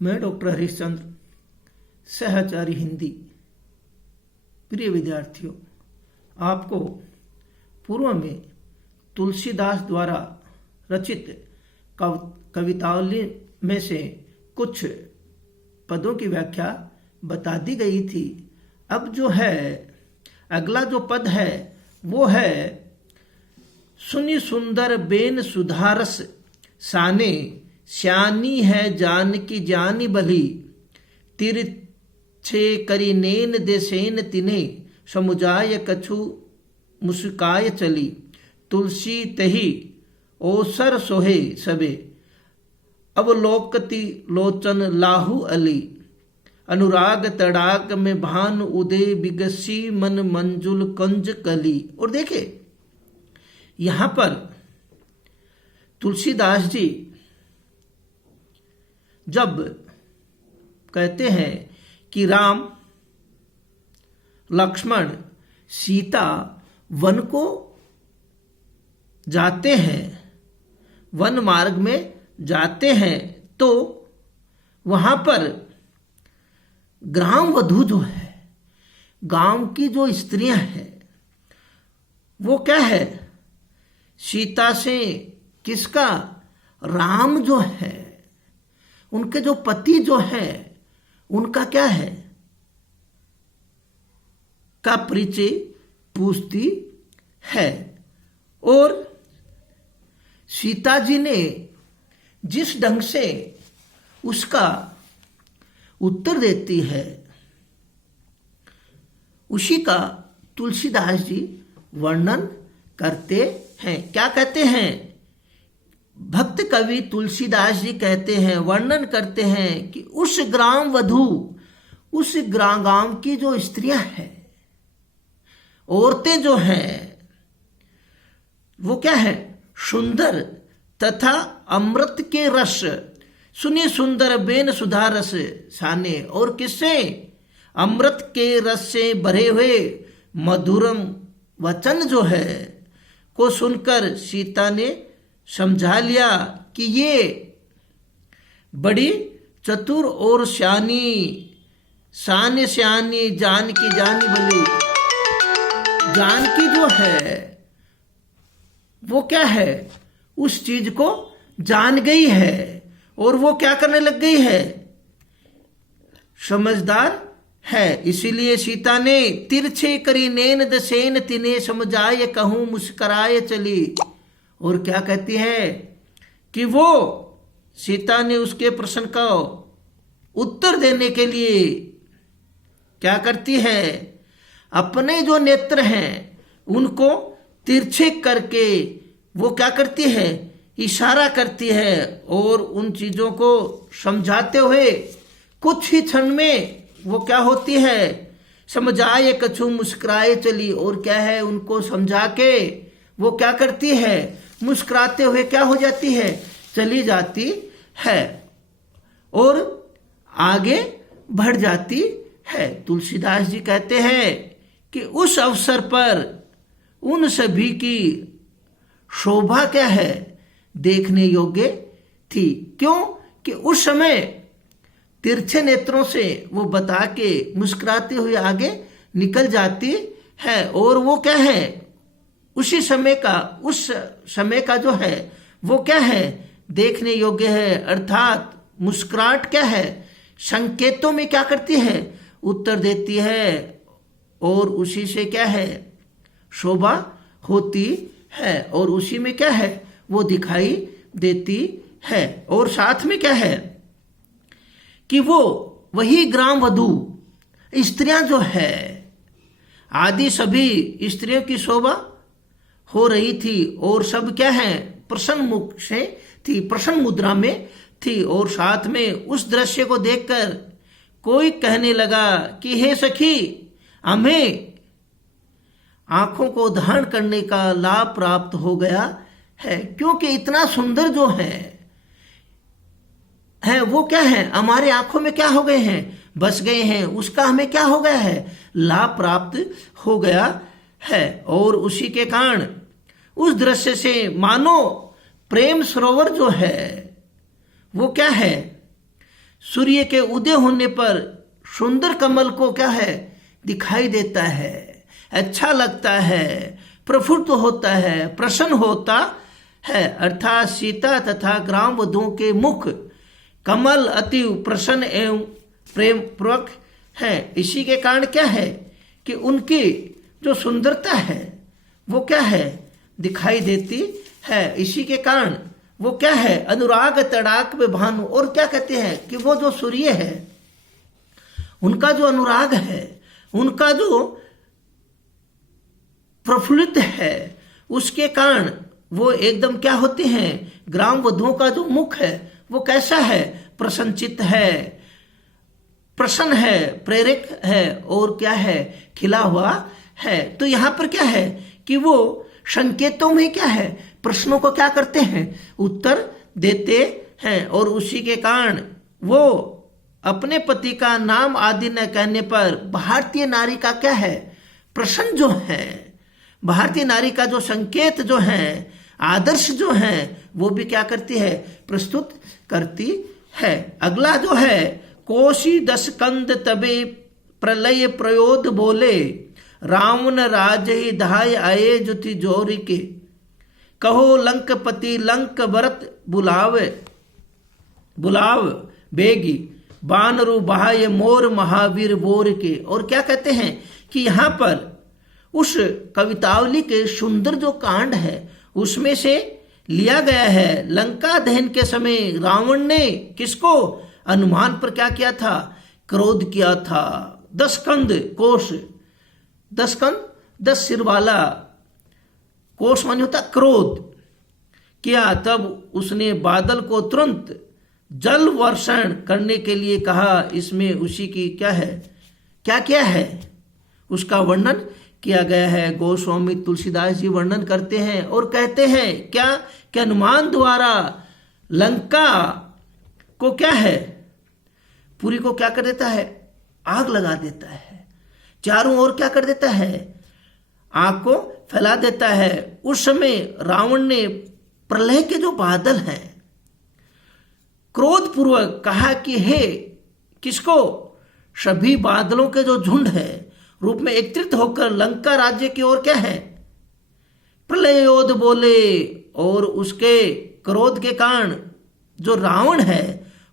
मैं डॉक्टर हरीशचंद्र, सहचारी हिंदी। प्रिय विद्यार्थियों, आपको पूर्व में तुलसीदास द्वारा रचित कवितावली में से कुछ पदों की व्याख्या बता दी गई थी। अब जो है अगला जो पद है वो है सुनि सुंदर बेन सुधारस साने, श्यानी है जानकी जानी भली, तिरछे करी नैन देसेन तिने, समुजाय कछु मुस्काय चली, तुलसी तही ओसर सोहे सबे, अवलोकति लोचन लाहू अली, अनुराग तड़ाक में भान उदय बिगसी मन मंजुल कंज कली। और देखे यहां पर तुलसीदास जी जब कहते हैं कि राम लक्ष्मण सीता वन को जाते हैं, वन मार्ग में जाते हैं, तो वहां पर ग्राम वधू जो है, गांव की जो स्त्रियां हैं, वो क्या है, सीता से किसका, राम जो है, उनके जो पति जो है उनका क्या है का परिचय पूछती है। और सीता जी ने जिस ढंग से उसका उत्तर देती है उसी का तुलसीदास जी वर्णन करते हैं। क्या कहते हैं? भक्त कवि तुलसीदास जी कहते हैं, वर्णन करते हैं कि उस ग्राम वधू, उस गांव की जो स्त्रियां हैं, औरतें जो हैं, वो क्या है, सुंदर तथा अमृत के रस, सुनी सुंदर बेन सुधा रस साने, और किससे, अमृत के रस से भरे हुए मधुरम वचन जो है को सुनकर सीता ने समझा लिया कि ये बड़ी चतुर और श्यानी, शान श्यानी जानकी जानी भली, जानकी जो है वो क्या है, उस चीज को जान गई है और वो क्या करने लग गई है, समझदार है। इसीलिए सीता ने तिरछे करी नैन दसेन तिने, समझाए कहूं मुस्कराए चली। और क्या कहती है कि वो सीता ने उसके प्रश्न का उत्तर देने के लिए क्या करती है, अपने जो नेत्र हैं उनको तिरछे करके वो क्या करती है, इशारा करती है, और उन चीजों को समझाते हुए कुछ ही क्षण में वो क्या होती है, समझाए कछु मुस्कुराए चली। और क्या है, उनको समझा के वो क्या करती है, मुस्कुराते हुए क्या हो जाती है, चली जाती है और आगे बढ़ जाती है। तुलसीदास जी कहते हैं कि उस अवसर पर उन सभी की शोभा क्या है, देखने योग्य थी। क्यों कि उस समय तिरछे नेत्रों से वो बता के मुस्कुराते हुए आगे निकल जाती है, और वो क्या है, उसी समय का, उस समय का जो है वो क्या है, देखने योग्य है। अर्थात मुस्कुराहट क्या है, संकेतों में क्या करती है, उत्तर देती है, और उसी से क्या है, शोभा होती है, और उसी में क्या है, वो दिखाई देती है। और साथ में क्या है कि वो वही ग्राम वधू स्त्रियां जो है, आदि सभी स्त्रियों की शोभा हो रही थी, और सब क्या है, प्रसन्न मुख से थी, प्रसन्न मुद्रा में थी। और साथ में उस दृश्य को देखकर कोई कहने लगा कि हे सखी, हमें आंखों को धारण करने का लाभ प्राप्त हो गया है, क्योंकि इतना सुंदर जो है वो क्या है, हमारे आंखों में क्या हो गए हैं, बस गए हैं, उसका हमें क्या हो गया है, लाभ प्राप्त हो गया है। और उसी के कारण उस दृश्य से मानो प्रेम सरोवर जो है वो क्या है, सूर्य के उदय होने पर सुंदर कमल को क्या है, दिखाई देता है, अच्छा लगता है, प्रफुल्ल होता है, प्रसन्न होता है। अर्थात सीता तथा ग्राम वधुओं के मुख कमल अति प्रसन्न एवं प्रेम पूर्वक है। इसी के कारण क्या है कि उनकी जो सुंदरता है वो क्या है, दिखाई देती है। इसी के कारण वो क्या है, अनुराग तड़ाक में भानु। और क्या कहते हैं कि वो जो सूर्य है उनका जो अनुराग है, उनका जो प्रफुल्लित है, उसके कारण वो एकदम क्या होते हैं, ग्राम वधुओं का जो मुख है वो कैसा है, प्रसन्नचित है, प्रसन्न है, प्रेरक है और क्या है, खिला हुआ है। तो यहां पर क्या है कि वो संकेतों में क्या है, प्रश्नों को क्या करते हैं, उत्तर देते हैं। और उसी के कारण वो अपने पति का नाम आदि न कहने पर भारतीय नारी का क्या है, प्रश्न जो है, भारतीय नारी का जो संकेत जो है, आदर्श जो है, वो भी क्या करती है, प्रस्तुत करती है। अगला जो है, कोशी 10 कंद तबे प्रलय प्रयोद बोले, रावण राज ही धाय आए जुति जोरी के, कहो लंकपति लंक भरत बुलाव बेगी, बानरु बहाय मोर महावीर बोर के। और क्या कहते हैं कि यहाँ पर उस कवितावली के सुंदर जो कांड है उसमें से लिया गया है। लंका दहन के समय रावण ने किसको, हनुमान पर क्या किया था, क्रोध किया था। 10 कंद कोश, 10 कंद 10 सिर वाला, कोश माने होता क्रोध किया। तब उसने बादल को तुरंत जल वर्षण करने के लिए कहा। इसमें उसी की क्या है, क्या क्या है, उसका वर्णन किया गया है। गोस्वामी तुलसीदास जी वर्णन करते हैं और कहते हैं क्या कि हनुमान द्वारा लंका को क्या है, पुरी को क्या कर देता है, आग लगा देता है, चारों ओर क्या कर देता है, आग को फैला देता है। उस समय रावण ने प्रलय के जो बादल हैं क्रोध पूर्वक कहा कि हे, किसको, सभी बादलों के जो झुंड है रूप में एकत्रित होकर लंका राज्य की ओर क्या है, प्रलयोद बोले। और उसके क्रोध के कारण जो रावण है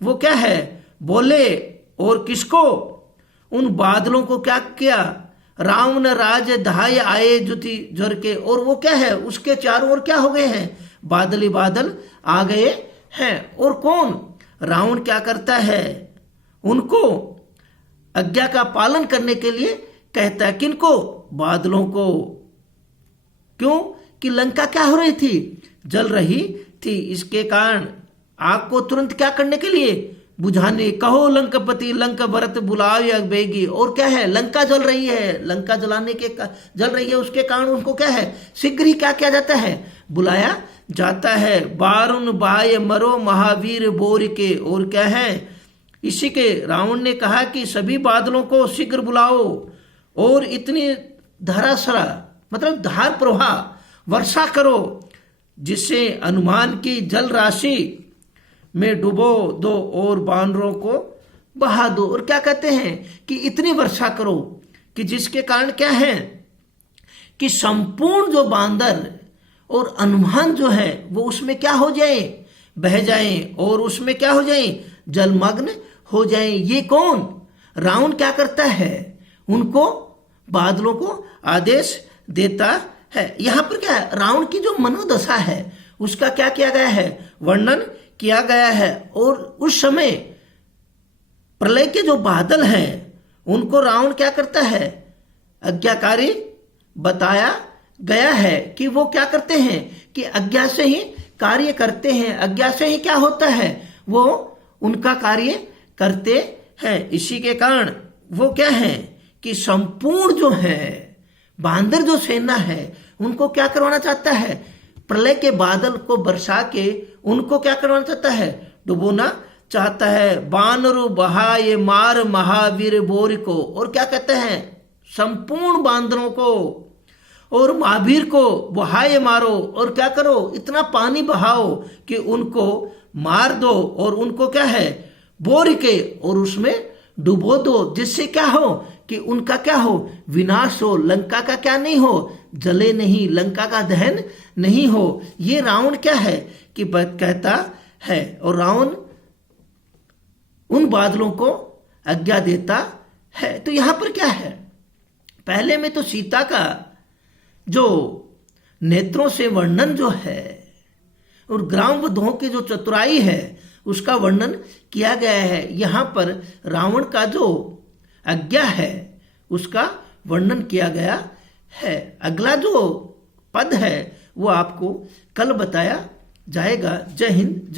वो क्या है, बोले। और किसको, उन बादलों को क्या किया, रावण राज धाय आए जुति ज्वर के। और वो क्या है, उसके चारों ओर क्या हो गए हैं, बादल ही बादल आ गए हैं। और कौन, रावण क्या करता है, उनको आज्ञा का पालन करने के लिए कहता है। किनको, बादलों को। क्यों कि लंका क्या हो रही थी, जल रही थी। इसके कारण आग को तुरंत क्या करने के लिए, बुझाने, कहो लंकपति लंक भरत बुलाओ बेगी। और क्या है, लंका जल रही है, लंका जलाने के जल रही है, उसके कारण उनको क्या है, शीघ्र ही क्या किया जाता है, बुलाया जाता है। बारुण बाय मरो महावीर बोर के। और क्या है, इसी के रावण ने कहा कि सभी बादलों को शीघ्र बुलाओ और इतनी धारासरा मतलब धार प्रवाह वर्षा करो जिससे हनुमान की जल राशि में डुबो दो और बानरों को बहा दो। और क्या कहते हैं कि इतनी वर्षा करो कि जिसके कारण क्या है कि संपूर्ण जो बांदर और हनुमान जो है वो उसमें क्या हो जाए, बह जाए और उसमें क्या हो जाए, जलमग्न हो जाए। ये कौन, रावण क्या करता है, उनको बादलों को आदेश देता है। यहां पर क्या है, रावण की जो मनोदशा है उसका क्या किया गया है, वर्णन किया गया है। और उस समय प्रलय के जो बादल हैं उनको रावण क्या करता है, आज्ञाकारी बताया गया है कि वो क्या करते हैं कि आज्ञा से ही कार्य करते हैं, आज्ञा से ही क्या होता है, वो उनका कार्य करते हैं। इसी के कारण वो क्या है कि संपूर्ण जो है बांदर जो सेना है उनको क्या करवाना चाहता है, प्रलय के बादल को बरसा के उनको क्या करवाना चाहता है, डुबोना चाहता है। बानरु बहाए मार महावीर बोर को। और क्या कहते हैं, संपूर्ण बांदरों को और महावीर को बहाए मारो और क्या करो, इतना पानी बहाओ कि उनको मार दो और उनको क्या है, बोर के और उसमें डुबो दो, जिससे क्या हो कि उनका क्या हो, विनाश हो, लंका का क्या नहीं हो, जले नहीं, लंका का दहन नहीं हो। ये रावण क्या है कि कहता है, और रावण उन बादलों को आज्ञा देता है। तो यहां पर क्या है, पहले में तो सीता का जो नेत्रों से वर्णन जो है और ग्रामवधुओं की जो चतुराई है उसका वर्णन किया गया है। यहां पर रावण का जो आज्ञा है उसका वर्णन किया गया है। अगला जो पद है वो आपको कल बताया जाएगा। जय हिंद।